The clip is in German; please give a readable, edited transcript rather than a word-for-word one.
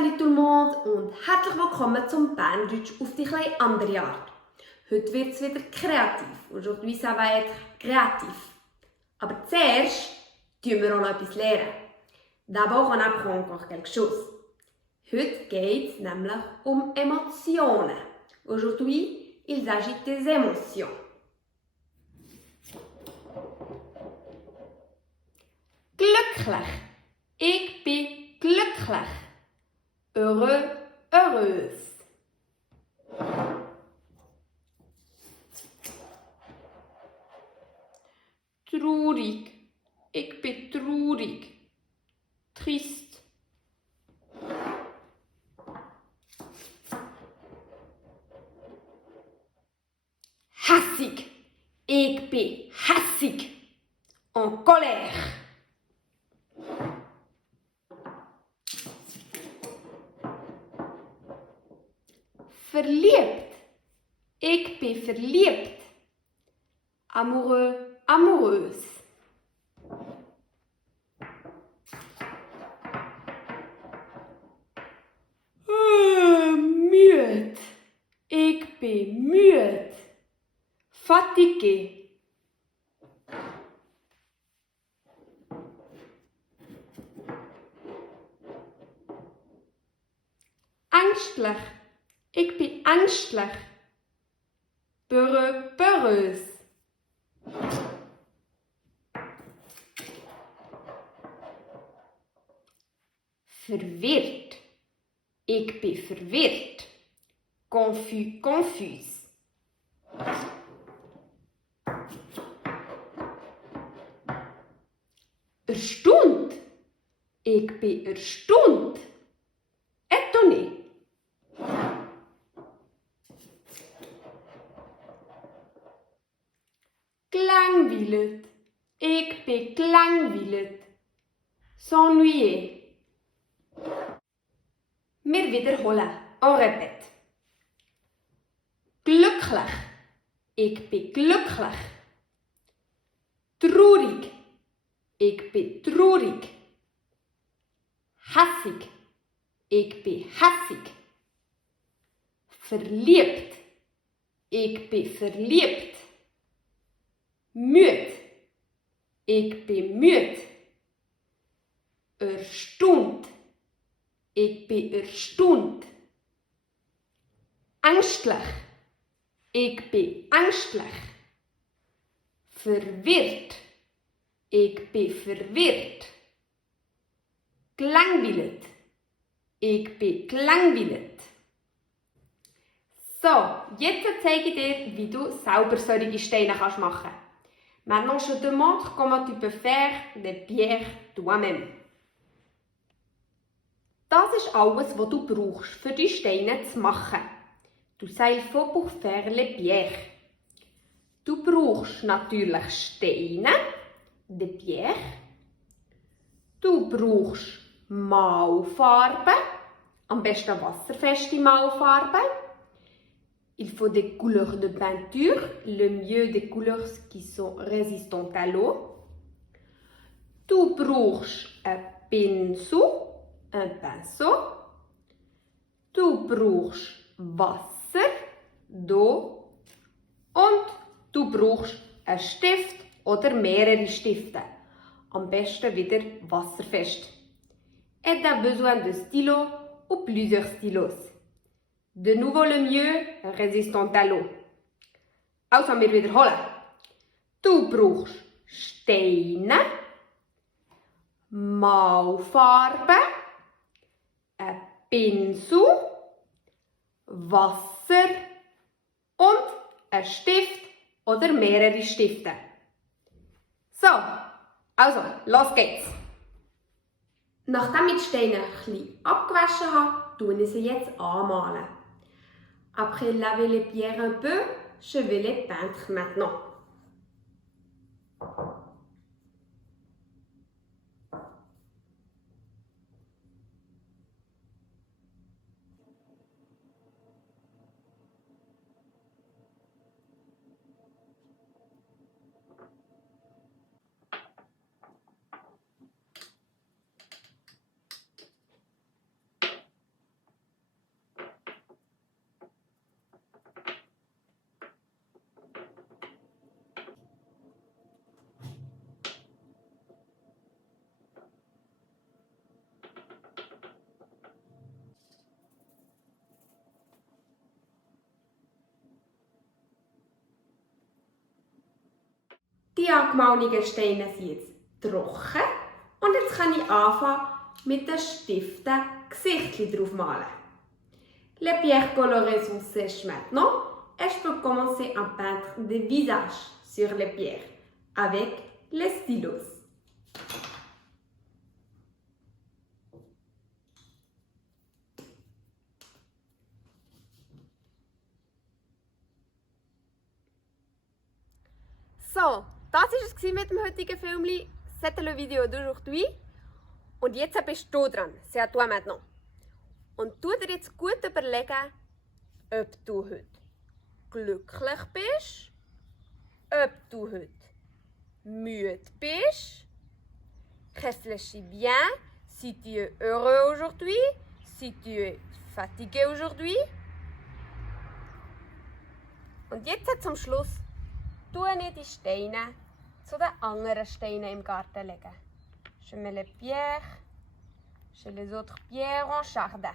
Salut tout le monde und herzlich willkommen zum Berndeutsch auf die etwas andere Art. Heute wird es wieder kreativ. Aujourd'hui ça va être créatif. Aber zuerst lernen wir auch noch etwas lernen. D'abord on apprend encore quelque chose. Heute geht es nämlich um Emotionen. Aujourd'hui il s'agit des émotions. Glücklich. Ich bin glücklich. Heureux, heureuse. Traurig. Ich bin traurig. Trist. Hässig. Ich bin hässig. En colère. Verliebt. Ich bin verliebt. Amoureux, amoureuse. Müde. Ich bin müde. Fatigué. Ängstlich. Ich bin ängstlich. Peureux, peureuse. Verwirrt. Ich bin verwirrt. Confus, confuse. Erstaunt. Ich bin erstaunt. Étonné. Gelangweilt. Ich bin gelangweilt. S'ennuyer. Wir wiederholen. On répète. Glücklich. Ich bin glücklich. Traurig. Ich bin traurig. Hässig. Ich bin hässig. Verliebt. Ich bin verliebt. Müde. Ich bin müde. Erstaunt. Ich bin erstaunt. Ängstlich. Ich bin ängstlich. Verwirrt. Ich bin verwirrt. Gelangweilt. Ich bin gelangweilt. So, jetzt zeige ich dir, wie du selber solche Steine machen kannst. Maintenant, je te montre comment tu peux faire des pierres toi-même. Das ist alles, was du brauchst, für die Steine zu machen. Du sais, il faut pour faire les pierres. Du brauchst natürlich Steine, des pierres. Du brauchst Malfarben, am besten wasserfeste Malfarben. Il faut des couleurs de peinture, le mieux des couleurs qui sont résistantes à l'eau. Du brauchst ein pinceau. Du brauchst Wasser, d'eau. Und du brauchst einen Stift oder mehrere Stifte. Am besten wieder wasserfest. Et tu as besoin de stylos ou plusieurs stylos. De nouveau le mieux, résistant à l'eau. Also, wir wiederholen. Du brauchst Steine, Malfarben, ein Pinsel, Wasser und ein Stift oder mehrere Stifte. So, also, los geht's! Nachdem ich die Steine etwas abgewaschen habe, tue ich sie jetzt anmalen. Après laver les pierres un peu, je vais les peindre maintenant. Die angemalten Steine sind jetzt trocken und jetzt kann ich anfangen mit den Stiften Gesichtchen drauf malen. Les pierres colorées sont sèches maintenant et je peux commencer à peindre des visages sur les pierres avec les stylos. So, das war es mit dem heutigen Film. C'était le vidéo d'aujourd'hui. Und jetzt bist du dran. C'est à toi maintenant. Und tu dir jetzt gut überlegen, ob du heute glücklich bist, ob du heute müde bist. Réfléchis bien si tu es heureux aujourd'hui, si tu es fatigué aujourd'hui. Und jetzt zum Schluss tue ich die Steine zu den anderen Steinen im Garten legen. Je mets les pierres chez les autres pierres en jardin.